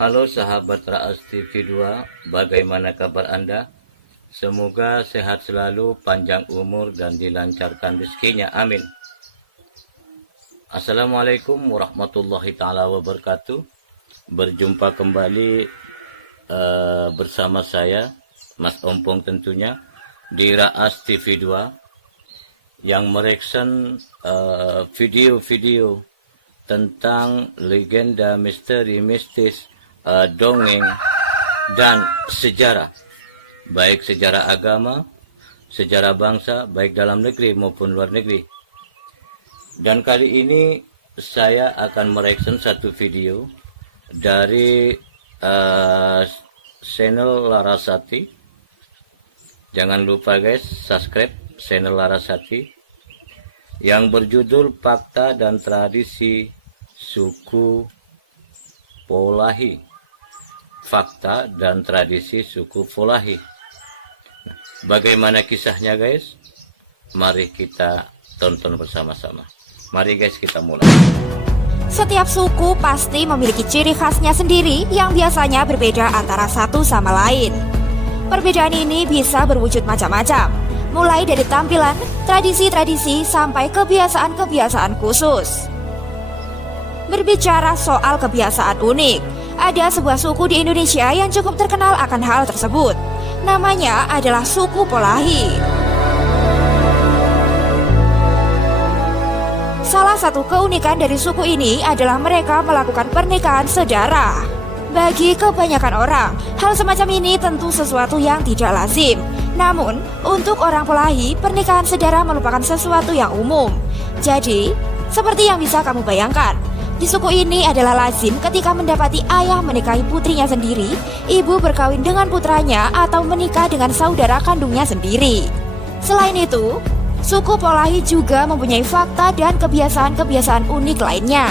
Halo sahabat Raas TV 2, bagaimana kabar Anda? Semoga sehat selalu, panjang umur, dan dilancarkan rezekinya. Amin. Assalamualaikum warahmatullahi ta'ala wabarakatuh. Berjumpa kembali bersama saya, Mas Ompong tentunya, di Raas TV 2 yang mereaction video-video tentang legenda, misteri, mistis, dongeng, dan sejarah, baik sejarah agama, sejarah bangsa, baik dalam negeri maupun luar negeri. Dan kali ini saya akan mereaction satu video dari channel Larasati. Jangan lupa guys, subscribe channel Larasati yang berjudul Fakta dan Tradisi Suku Polahi. Fakta dan tradisi suku Polahi. Bagaimana kisahnya guys? Mari kita tonton bersama-sama. Mari guys, kita mulai. Setiap suku pasti memiliki ciri khasnya sendiri yang biasanya berbeda antara satu sama lain. Perbedaan ini bisa berwujud macam-macam, mulai dari tampilan, tradisi-tradisi, sampai kebiasaan-kebiasaan khusus. Berbicara soal kebiasaan unik, ada sebuah suku di Indonesia yang cukup terkenal akan hal tersebut. Namanya adalah suku Polahi. Salah satu keunikan dari suku ini adalah mereka melakukan pernikahan sedarah. Bagi kebanyakan orang, hal semacam ini tentu sesuatu yang tidak lazim. Namun, untuk orang Polahi, pernikahan sedarah merupakan sesuatu yang umum. Jadi, seperti yang bisa kamu bayangkan, di suku ini adalah lazim ketika mendapati ayah menikahi putrinya sendiri, ibu berkawin dengan putranya, atau menikah dengan saudara kandungnya sendiri. Selain itu, suku Polahi juga mempunyai fakta dan kebiasaan-kebiasaan unik lainnya.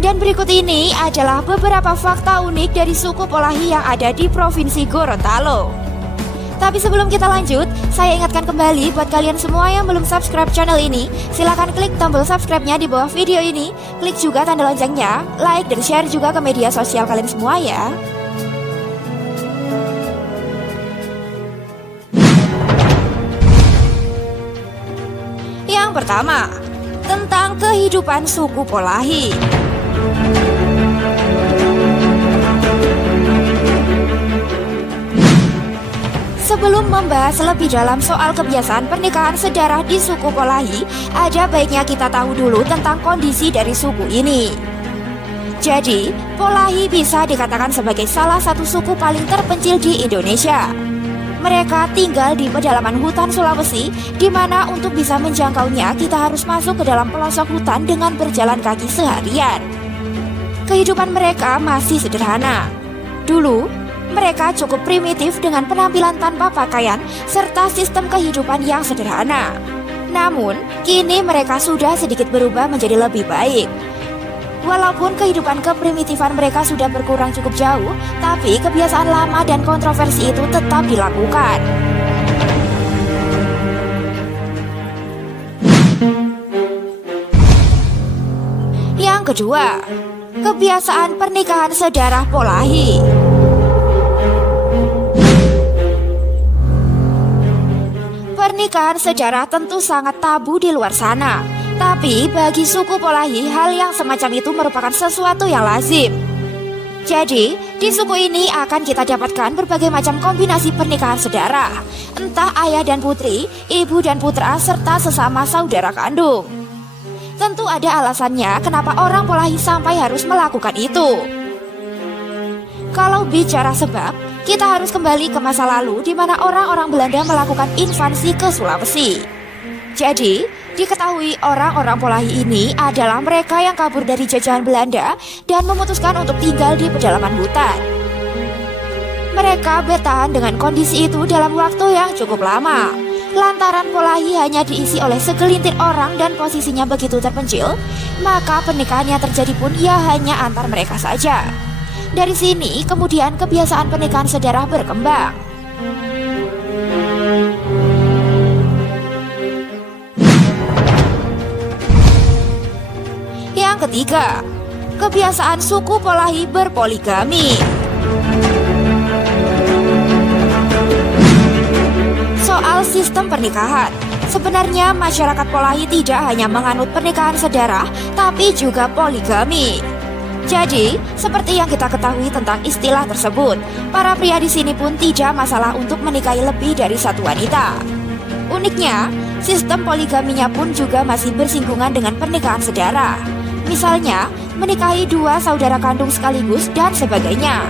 Dan berikut ini adalah beberapa fakta unik dari suku Polahi yang ada di Provinsi Gorontalo. Tapi sebelum kita lanjut, saya ingatkan kembali buat kalian semua yang belum subscribe channel ini, silahkan klik tombol subscribe-nya di bawah video ini, klik juga tanda loncengnya, like dan share juga ke media sosial kalian semua ya. Yang pertama, tentang kehidupan suku Polahi. Sebelum membahas lebih dalam soal kebiasaan pernikahan sedarah di suku Polahi, ada baiknya kita tahu dulu tentang kondisi dari suku ini. Jadi, Polahi bisa dikatakan sebagai salah satu suku paling terpencil di Indonesia. Mereka tinggal di pedalaman hutan Sulawesi, di mana untuk bisa menjangkaunya kita harus masuk ke dalam pelosok hutan dengan berjalan kaki seharian. Kehidupan mereka masih sederhana. Dulu, mereka cukup primitif dengan penampilan tanpa pakaian serta sistem kehidupan yang sederhana. Namun, kini mereka sudah sedikit berubah menjadi lebih baik. Walaupun kehidupan keprimitifan mereka sudah berkurang cukup jauh, tapi kebiasaan lama dan kontroversi itu tetap dilakukan. Yang kedua, kebiasaan pernikahan sedarah Polahi. Pernikahan sedarah tentu sangat tabu di luar sana. Tapi bagi suku Polahi, hal yang semacam itu merupakan sesuatu yang lazim. Jadi, di suku ini akan kita dapatkan berbagai macam kombinasi pernikahan sedarah. Entah ayah dan putri, ibu dan putra, serta sesama saudara kandung. Tentu ada alasannya kenapa orang Polahi sampai harus melakukan itu. Kalau bicara sebab, kita harus kembali ke masa lalu di mana orang-orang Belanda melakukan invasi ke Sulawesi. Jadi, diketahui orang-orang Polahi ini adalah mereka yang kabur dari jajahan Belanda dan memutuskan untuk tinggal di pedalaman hutan. Mereka bertahan dengan kondisi itu dalam waktu yang cukup lama. Lantaran Polahi hanya diisi oleh segelintir orang dan posisinya begitu terpencil, maka pernikahan yang terjadi pun ya hanya antar mereka saja. Dari sini kemudian kebiasaan pernikahan sedarah berkembang. Yang ketiga, kebiasaan suku Polahi berpoligami. Soal sistem pernikahan, sebenarnya masyarakat Polahi tidak hanya menganut pernikahan sedara, tapi juga poligami. Jadi, seperti yang kita ketahui tentang istilah tersebut, para pria di sini pun tidak masalah untuk menikahi lebih dari satu wanita. Uniknya, sistem poligaminya pun juga masih bersinggungan dengan pernikahan sedara. Misalnya, menikahi 2 saudara kandung sekaligus dan sebagainya.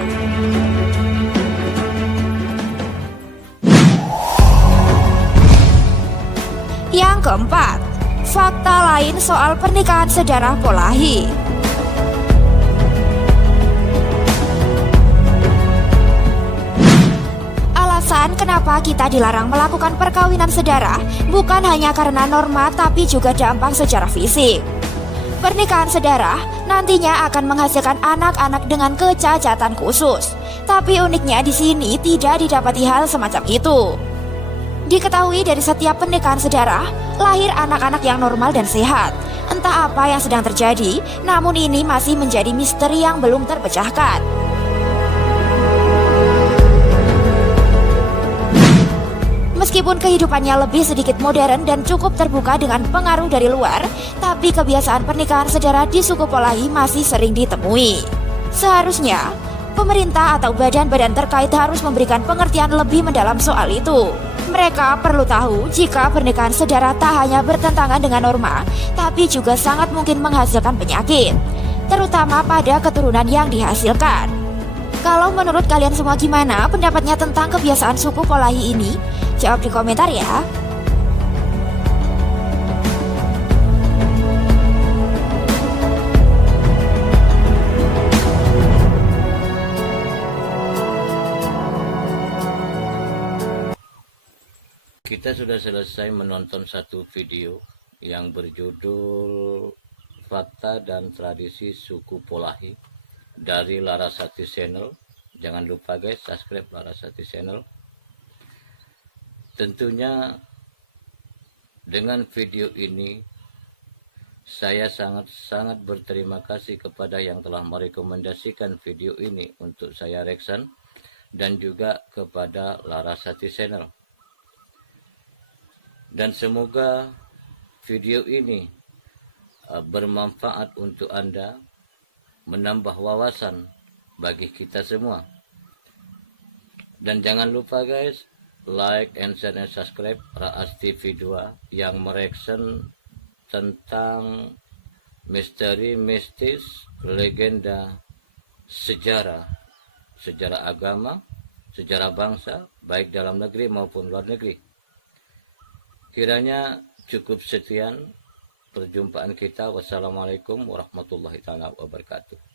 Yang keempat, fakta lain soal pernikahan sedara Polahi. Alasan kenapa kita dilarang melakukan perkawinan sedara bukan hanya karena norma tapi juga dampak secara fisik. Pernikahan sedara nantinya akan menghasilkan anak-anak dengan kecacatan khusus. Tapi uniknya di sini tidak didapati hal semacam itu. Diketahui dari setiap pernikahan sedara lahir anak-anak yang normal dan sehat. Entah apa yang sedang terjadi, namun ini masih menjadi misteri yang belum terpecahkan. Meskipun kehidupannya lebih sedikit modern dan cukup terbuka dengan pengaruh dari luar, tapi kebiasaan pernikahan sedara di suku Polahi masih sering ditemui. Seharusnya, pemerintah atau badan-badan terkait harus memberikan pengertian lebih mendalam soal itu. Mereka perlu tahu jika pernikahan sedara tak hanya bertentangan dengan norma, tapi juga sangat mungkin menghasilkan penyakit, terutama pada keturunan yang dihasilkan. Kalau menurut kalian semua gimana pendapatnya tentang kebiasaan suku Polahi ini? Jawab di komentar ya. Kita sudah selesai menonton satu video yang berjudul Fakta dan Tradisi Suku Polahi dari Larasati Channel. Jangan lupa guys, subscribe Larasati Channel. Tentunya dengan video ini saya sangat berterima kasih kepada yang telah merekomendasikan video ini untuk saya reaction, dan juga kepada Larasati Channel. Dan semoga video ini bermanfaat untuk Anda, menambah wawasan bagi kita semua. Dan jangan lupa guys, like and share and subscribe Raas TV 2 yang mereaction tentang misteri mistis, legenda, sejarah agama, sejarah bangsa, baik dalam negeri maupun luar negeri. Kiranya cukup sekian perjumpaan kita. Wassalamualaikum warahmatullahi wabarakatuh.